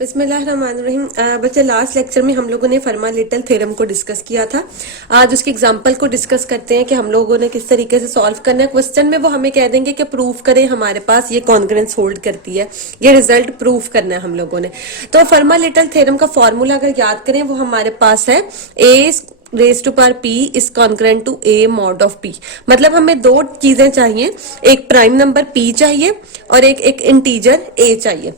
बिस्मिल्लाहिर्रहमानिर्रहीम। बच्चे, last lecture में हम लोगों ने फर्मा लिटल थ्योरम को डिस्कस किया था। आज उसके एग्जांपल को डिस्कस करते हैं कि हम लोगों ने किस तरीके से सॉल्व करना है। क्वेश्चन में वो हमें कह देंगे कि प्रूफ करें हमारे पास ये कॉन्ग्रुएंस होल्ड करती है, ये रिजल्ट प्रूफ करना है हम लोगों ने। तो फर्मा लिटल थ्योरम का फॉर्मूला अगर याद करें वो हमारे पास है a raise to power p is congruent to a mod of p. मतलब हमें दो चीजें चाहिए, एक प्राइम नंबर पी चाहिए और एक इंटीजर ए चाहिए।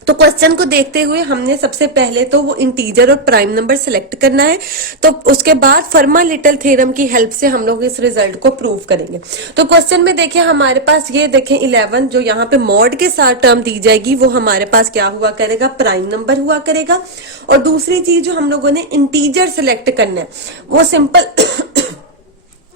तो क्वेश्चन को देखते हुए हमने सबसे पहले तो वो इंटीजर और प्राइम नंबर सिलेक्ट करना है। तो उसके बाद फर्मा लिटल थ्योरम की हेल्प से हम लोग इस रिजल्ट को प्रूव करेंगे। तो क्वेश्चन में देखिए हमारे पास ये देखें 11 जो यहाँ पे मॉड के साथ टर्म दी जाएगी वो हमारे पास क्या हुआ करेगा, प्राइम नंबर हुआ करेगा। और दूसरी चीज जो हम लोगों ने इंटीजर सिलेक्ट करना है वो सिंपल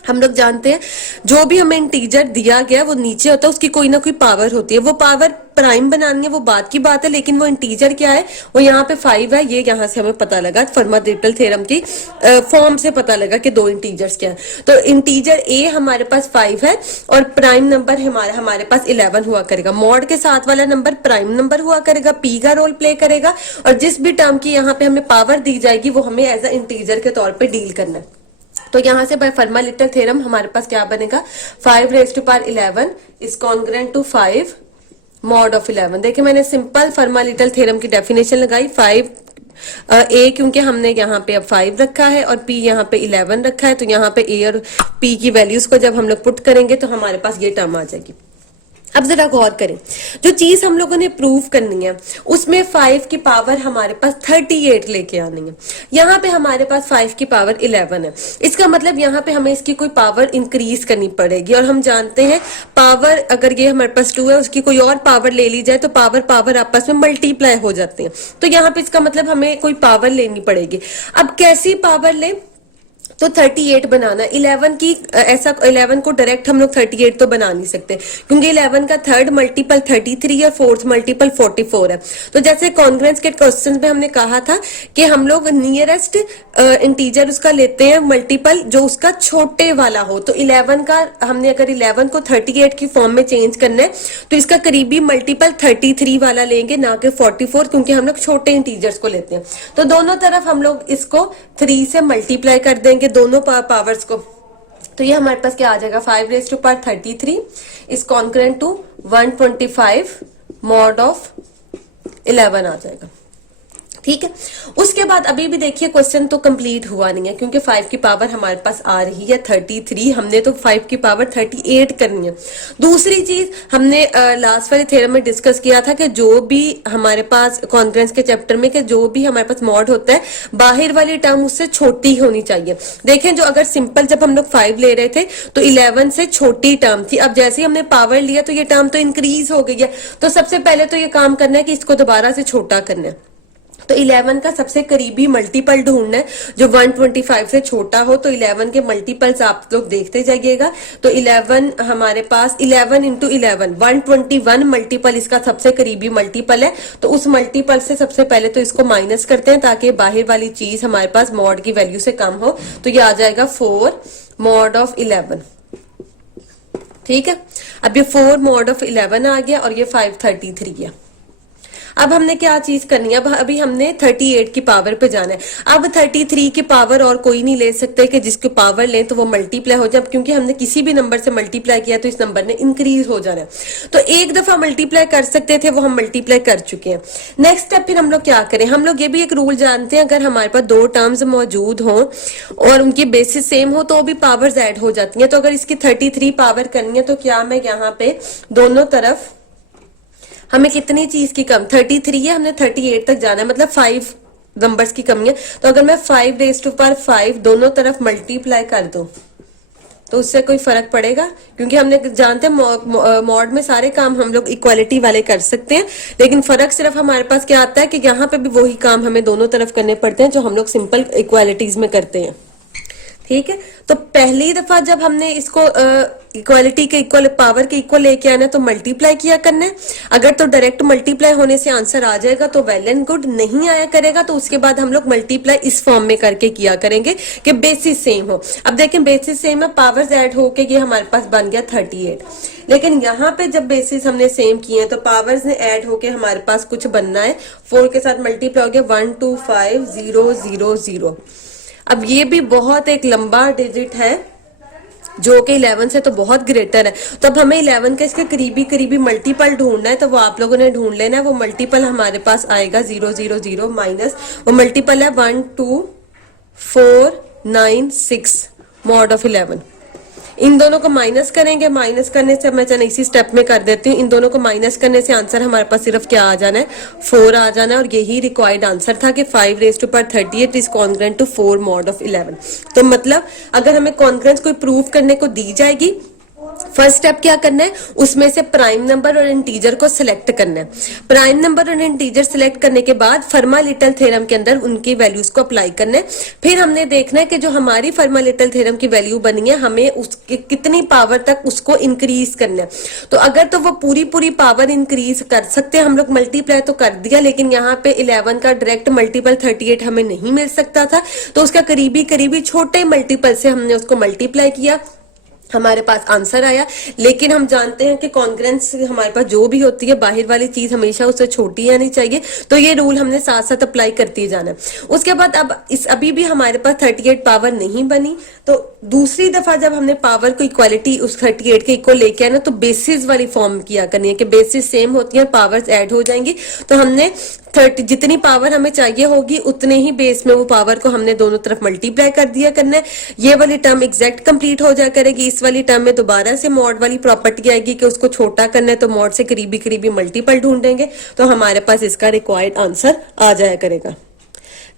हम लोग जानते हैं जो भी हमें इंटीजर दिया गया वो नीचे होता है, उसकी कोई ना कोई पावर होती है। वो पावर प्राइम बनानी है वो बात की बात है, लेकिन वो इंटीजर क्या है, वो यहाँ पे 5 है। ये यहाँ से हमें पता लगा फर्मा लिटल थ्योरम की फॉर्म से पता लगा कि दो इंटीजर्स क्या है। तो इंटीजर ए हमारे पास 5 है और प्राइम नंबर हमारे पास 11 हुआ करेगा। मॉड के साथ वाला नंबर प्राइम नंबर हुआ करेगा, पी का रोल प्ले करेगा। और जिस भी टर्म की यहाँ पे हमें पावर दी जाएगी वो हमें एज अ इंटीजर के तौर पर डील करना है। तो यहां से बाय फर्मा लिटल थ्योरम हमारे पास क्या बनेगा, 5 raise to power 11 is congruent to 5 mod of 11। देखिए मैंने सिंपल फर्मा लिटल थ्योरम की डेफिनेशन लगाई। 5 ए क्योंकि हमने यहाँ पे अब 5 रखा है और पी यहाँ पे 11 रखा है, तो यहाँ पे ए और पी की वैल्यूज को जब हम लोग पुट करेंगे तो हमारे पास ये टर्म आ जाएगी। अब जरा गौर करें, जो चीज हम लोगों ने प्रूव करनी है उसमें 5 की पावर हमारे पास 38 लेके आनी है। यहाँ पे हमारे पास 5 की पावर 11 है। इसका मतलब यहाँ पे हमें इसकी कोई पावर इंक्रीज करनी पड़ेगी। और हम जानते हैं पावर अगर ये हमारे पास 2 है उसकी कोई और पावर ले ली जाए तो पावर आपस में मल्टीप्लाई हो जाते हैं। तो यहाँ पे इसका मतलब हमें कोई पावर लेनी पड़ेगी। अब कैसी पावर ले, तो 38 बनाना 11 की, ऐसा 11 को डायरेक्ट हम लोग 38 तो बना नहीं सकते क्योंकि 11 का थर्ड मल्टीपल 33 है, फोर्थ मल्टीपल 44 है। तो जैसे कॉन्ग्रुएंस के क्वेश्चन में हमने कहा था कि हम लोग नियरेस्ट इंटीजर उसका लेते हैं मल्टीपल जो उसका छोटे वाला हो। तो 11 का हमने अगर 11 को 38 की फॉर्म में चेंज करना है तो इसका करीबी मल्टीपल 33 वाला लेंगे, ना कि 44, क्योंकि हम लोग छोटे इंटीजर्स को लेते हैं। तो दोनों तरफ हम लोग इसको 3 से मल्टीप्लाई कर देंगे दोनों पावर्स को। तो ये हमारे पास क्या आ जाएगा, 5 raise to power 33 is congruent to 125 mod of 11 आ जाएगा। ठीक है। उसके बाद अभी भी देखिए क्वेश्चन तो कंप्लीट हुआ नहीं है क्योंकि 5 की पावर हमारे पास आ रही है 33, हमने तो 5 की पावर 38 करनी है। दूसरी चीज हमने लास्ट वाले थ्योरम में डिस्कस किया था कि जो भी हमारे पास कॉन्ग्रुएंस के चैप्टर में कि जो भी हमारे पास मॉड होता है बाहर वाली टर्म उससे छोटी होनी चाहिए। देखें जो अगर सिंपल जब हम लोग 5 ले रहे थे तो 11 से छोटी टर्म थी। अब जैसे ही हमने पावर लिया तो ये टर्म तो इंक्रीज हो गई है। तो सबसे पहले तो ये काम करना है कि इसको दोबारा से छोटा करना है। तो 11 का सबसे करीबी मल्टीपल ढूंढना है जो 125 से छोटा हो। तो 11 के मल्टीपल्स आप लोग देखते जाइएगा। तो 11 हमारे पास 11 इंटू 11 121 मल्टीपल इसका सबसे करीबी मल्टीपल है। तो उस मल्टीपल से सबसे पहले तो इसको माइनस करते हैं ताकि बाहर वाली चीज हमारे पास मॉड की वैल्यू से कम हो। तो ये आ जाएगा 4 मॉड ऑफ 11। ठीक है। अब ये 4 मॉड ऑफ 11 आ गया और ये 533 है। अब हमने क्या चीज करनी है, अब अभी हमने 38 की पावर पे जाना है। अब 33 की पावर और कोई नहीं ले सकते कि जिसकी पावर लें तो वो मल्टीप्लाई हो जाए, क्योंकि हमने किसी भी नंबर से मल्टीप्लाई किया तो इस नंबर ने इंक्रीज हो जाना है। तो एक दफा मल्टीप्लाई कर सकते थे, वो हम मल्टीप्लाई कर चुके हैं। नेक्स्ट स्टेप फिर हम लोग क्या करें, हम लोग ये भी एक रूल जानते हैं, अगर हमारे पास दो टर्म्स मौजूद हो और उनकी बेसिस सेम हो तो भी पावर्स ऐड हो जाती हैं। तो अगर इसकी 33 पावर करनी है तो क्या मैं यहाँ पे दोनों तरफ हमें कितनी चीज की कम, 33 है, हमने 38 तक जाना है, मतलब 5 नंबर्स की कमी है। तो अगर मैं 5 रेज टू पावर 5 दोनों तरफ मल्टीप्लाई कर दूं तो उससे कोई फर्क पड़ेगा, क्योंकि हमने जानते हैं मॉड में सारे काम हम लोग इक्वालिटी वाले कर सकते हैं, लेकिन फर्क सिर्फ हमारे पास क्या आता है कि यहाँ पे भी वही काम हमें दोनों तरफ करने पड़ते हैं जो हम लोग सिंपल इक्वालिटीज में करते हैं। ठीक है, तो पहली दफा जब हमने इसको इक्वालिटी के इक्वल, पावर के इक्वल लेके आना है तो मल्टीप्लाई किया करना है। अगर तो डायरेक्ट मल्टीप्लाई होने से आंसर आ जाएगा तो वेल एंड गुड, नहीं आया करेगा तो उसके बाद हम लोग मल्टीप्लाई इस फॉर्म में करके किया करेंगे कि बेसिस सेम हो। अब देखें बेसिस सेम है, पावर्स ऐड होके ये हमारे पास बन गया 38, लेकिन यहाँ पे जब बेसिस हमने सेम किए हैं तो पावर्स ने ऐड होके हमारे पास कुछ बनना है, 4 के साथ मल्टीप्लाई हो गया 125,000। अब ये भी बहुत एक लंबा डिजिट है जो कि 11 से तो बहुत ग्रेटर है, तो अब हमें 11 का इसके करीबी करीबी मल्टीपल ढूंढना है, तो वो आप लोगों ने ढूंढ लेना है। वो मल्टीपल हमारे पास आएगा 000 माइनस, वो मल्टीपल है 12496 मॉड ऑफ 11। इन दोनों को माइनस करेंगे, माइनस करने से मैं चलो इसी स्टेप में कर देती हूँ। इन दोनों को माइनस करने से आंसर हमारे पास सिर्फ क्या आ जाना है, 4 आ जाना है, और यही रिक्वायर्ड आंसर था कि 5 raise to power 38 is congruent to 4 mod of 11। तो मतलब अगर हमें कॉन्ग्रुएंस कोई प्रूव करने को दी जाएगी, फर्स्ट स्टेप क्या करना है, उसमें से प्राइम नंबर और इंटीजर को सिलेक्ट करना है। प्राइम नंबर और इंटीजर सिलेक्ट करने के बाद फर्मा-लिटल थ्योरम के अंदर उनकी वैल्यूज को अप्लाई करना है। फिर हमने देखना है कि जो हमारी फर्मा-लिटल थ्योरम की वैल्यू बनी है, हमें उसकी कितनी पावर तक उसको इंक्रीज करना है। तो अगर तो वो पूरी पूरी पावर इंक्रीज कर सकते हैं हम लोग, मल्टीप्लाई तो कर दिया, लेकिन यहाँ पे 11 का डायरेक्ट मल्टीपल 38 हमें नहीं मिल सकता था, तो उसका करीबी करीबी छोटे मल्टीपल से हमने उसको मल्टीप्लाई किया, हमारे पास आंसर आया। लेकिन हम जानते हैं कि कॉन्ग्रुएंस हमारे पास जो भी होती है, बाहर वाली चीज हमेशा उससे छोटी आनी चाहिए, तो ये रूल हमने साथ साथ अप्लाई करते जाना है। उसके बाद अब अभी भी हमारे पास 38 पावर नहीं बनी, तो दूसरी दफा जब हमने पावर को इक्वालिटी उस 38 के इक्वल लेके आना, तो बेसिस वाली फॉर्म किया करनी है कि बेसिस सेम होती है, पावर्स ऐड हो जाएंगी, तो हमने 30 जितनी पावर हमें चाहिए होगी उतने ही बेस में वो पावर को हमने दोनों तरफ मल्टीप्लाई कर दिया करना है। ये वाली टर्म एग्जैक्ट कंप्लीट हो जाया करेगी। इस वाली टर्म में दोबारा से मॉड वाली प्रॉपर्टी आएगी कि उसको छोटा करना है, तो मॉड से करीबी करीबी मल्टीपल ढूंढेंगे, तो हमारे पास इसका रिक्वायर्ड आंसर आ जाया करेगा।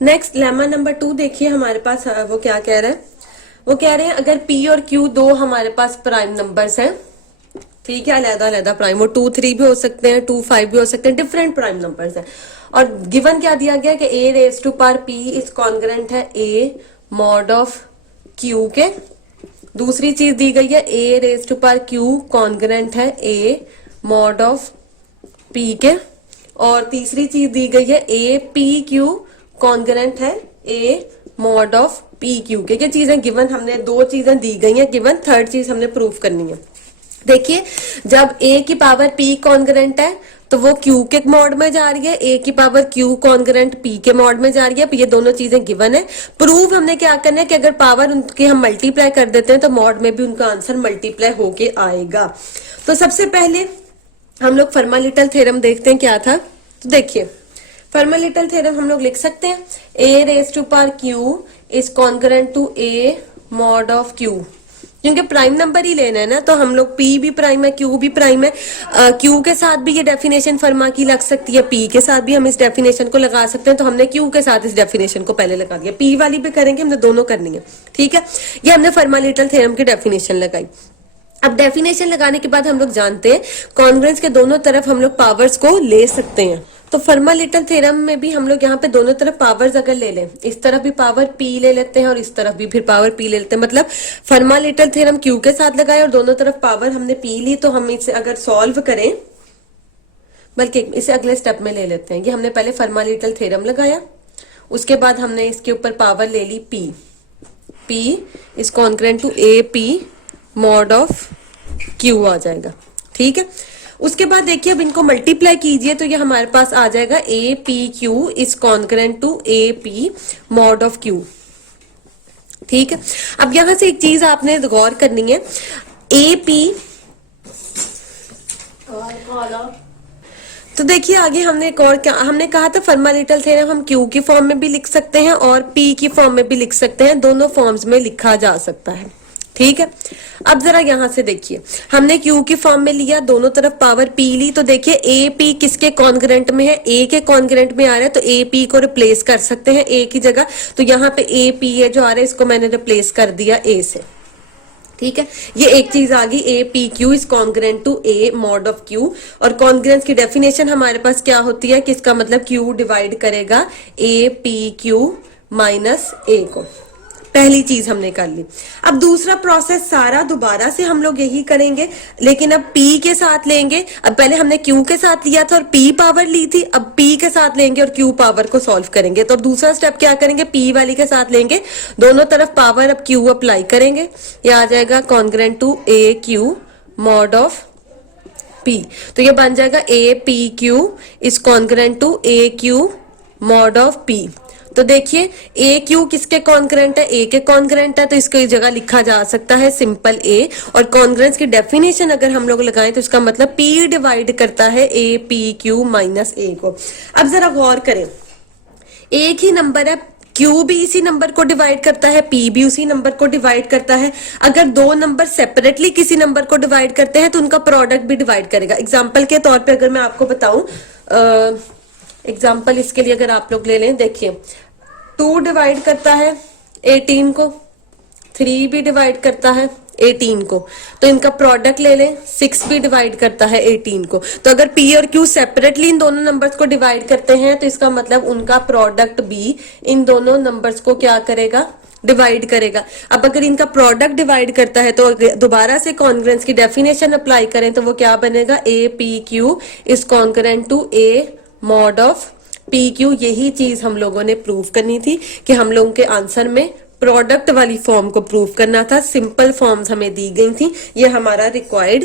नेक्स्ट लेमा नंबर 2 देखिए हमारे पास वो क्या कह रहा है, वो कह रहे हैं अगर P और Q दो हमारे पास प्राइम नंबर्स हैं, ठीक है, अलग अलग प्राइम, वो 2 3 भी हो सकते हैं, 2 5 भी हो सकते हैं, डिफरेंट प्राइम नंबर्स हैं, और गिवन क्या दिया गया कि a raise to power p is congruent है a मॉड ऑफ q के। दूसरी चीज दी गई है a raise to power q congruent है a मॉड ऑफ p के, और तीसरी चीज दी गई है a p q कॉन्ग्रुएंट है a mod of p q के। ये चीजें गिवन, हमने 2 चीजें दी गई हैं गिवन, थर्ड चीज हमने प्रूफ करनी है। देखिए जब a की पावर p कॉन्ग्रुएंट है तो वो q के मॉड में जा रही है, a की पावर q कॉन्ग्रुएंट p के मॉड में जा रही है, ये दोनों चीजें गिवन है। प्रूव हमने क्या करना है कि अगर पावर उनकी हम मल्टीप्लाई कर देते हैं तो मॉड में भी उनका आंसर मल्टीप्लाई होके आएगा। तो सबसे पहले हम लोग फर्मा-लिटल थ्योरम देखते हैं क्या था। तो देखिए फर्मा-लिटल थ्योरम हम लोग लिख सकते हैं a raise to power q is congruent to a mod of q, क्योंकि प्राइम नंबर ही लेना है ना, तो हम लोग p भी प्राइम है q भी प्राइम है, q के साथ भी ये डेफिनेशन फर्मा की लग सकती है, p के साथ भी हम इस डेफिनेशन को लगा सकते हैं, तो हमने q के साथ इस डेफिनेशन को पहले लगा दिया, p वाली भी करेंगे, हमने दोनों करनी है, ठीक है। ये हमने फर्मा-लिटल थ्योरम की डेफिनेशन लगाई। अब डेफिनेशन लगाने के बाद हम लोग जानते हैं कॉन्ग्रुएंस के दोनों तरफ हम लोग पावर्स को ले सकते हैं, तो फर्मा-लिटल थ्योरम में भी हम लोग यहाँ पे दोनों तरफ पावर्स अगर ले लें, इस तरफ भी पावर p ले लेते हैं और इस तरफ भी फिर पावर p ले लेते हैं, मतलब फर्मा-लिटल थ्योरम q के साथ लगाए और दोनों तरफ पावर हमने p ली, तो हम इसे अगर सॉल्व करें, बल्कि इसे अगले स्टेप में ले लेते हैं। ये हमने पहले फर्मा-लिटल थ्योरम लगाया, उसके बाद हमने इसके ऊपर पावर ले ली p is congruent to a p mod of q आ जाएगा, ठीक है। उसके बाद देखिए अब इनको मल्टीप्लाई कीजिए तो ये हमारे पास आ जाएगा a p q is congruent to a p mod of q, ठीक है। अब यहां से एक चीज आपने गौर करनी है, a p, तो देखिए आगे हमने एक और क्या हमने कहा था, फर्मा-लिटल थ्योरम हम q की फॉर्म में भी लिख सकते हैं और p की फॉर्म में भी लिख सकते हैं, दोनों फॉर्म्स में लिखा जा सकता है, ठीक है। अब जरा यहां से देखिए हमने q की फॉर्म में लिया, दोनों तरफ पावर p ली, तो देखिए a p किसके कॉन्ग्रुएंट में है, a के कॉन्ग्रुएंट में आ रहा है, तो a p को रिप्लेस कर सकते हैं a की जगह, तो यहाँ पे a p है जो आ रहा है, इसको मैंने रिप्लेस कर दिया a से, ठीक है। ये एक चीज आ गई, a p q is congruent to a mod of q, और कॉन्ग्रुएंस की डेफिनेशन हमारे पास क्या होती है कि इसका मतलब q डिवाइड करेगा a p q minus a को, पहली चीज हमने कर ली। अब दूसरा प्रोसेस सारा दोबारा से हम लोग यही करेंगे, लेकिन अब p के साथ लेंगे। अब पहले हमने q के साथ लिया था और p पावर ली थी, अब p के साथ लेंगे और q पावर को सॉल्व करेंगे। तो दूसरा स्टेप क्या करेंगे, p वाली के साथ लेंगे, दोनों तरफ पावर अब q अप्लाई करेंगे, ये आ जाएगा congruent to a q mod of p। तो ये बन जाएगा a p q is congruent to a q mod of p। तो देखिए ए क्यू किसके कॉन्ग्रेंट है, ए के कॉन्ग्रेंट है, तो इसको इस जगह लिखा जा सकता है सिंपल ए। और कॉन्ग्रेंस की डेफिनेशन अगर हम लोग लगाएं तो इसका मतलब p डिवाइड करता है ए पी क्यू माइनस ए को। अब जरा गौर करें, एक ही नंबर है, Q भी इसी नंबर को डिवाइड करता है, P भी उसी नंबर को डिवाइड करता है। अगर दो नंबर सेपरेटली किसी नंबर को डिवाइड करते हैं तो उनका प्रोडक्ट भी डिवाइड करेगा। एग्जाम्पल के तौर पे अगर मैं आपको बताऊं, एग्जाम्पल इसके लिए अगर आप लोग ले लें, देखिए 2 डिवाइड करता है 18 को, 3 भी डिवाइड करता है 18 को, तो इनका प्रोडक्ट ले लें, 6 भी डिवाइड करता है 18 को। तो अगर P और Q सेपरेटली इन दोनों नंबर्स को डिवाइड करते हैं तो इसका मतलब उनका प्रोडक्ट भी इन दोनों नंबर्स को क्या करेगा, डिवाइड करेगा। अब अगर इनका प्रोडक्ट डिवाइड करता है तो दोबारा से कॉन्ग्रेंस की डेफिनेशन अप्लाई करें तो वो क्या बनेगा, a p q is congruent to a mod of p q. यही चीज हम लोगों ने प्रूव करनी थी कि हम लोगों के आंसर में प्रोडक्ट वाली फॉर्म को प्रूव करना था। सिंपल फॉर्म्स हमें दी गई थी, ये हमारा रिक्वायर्ड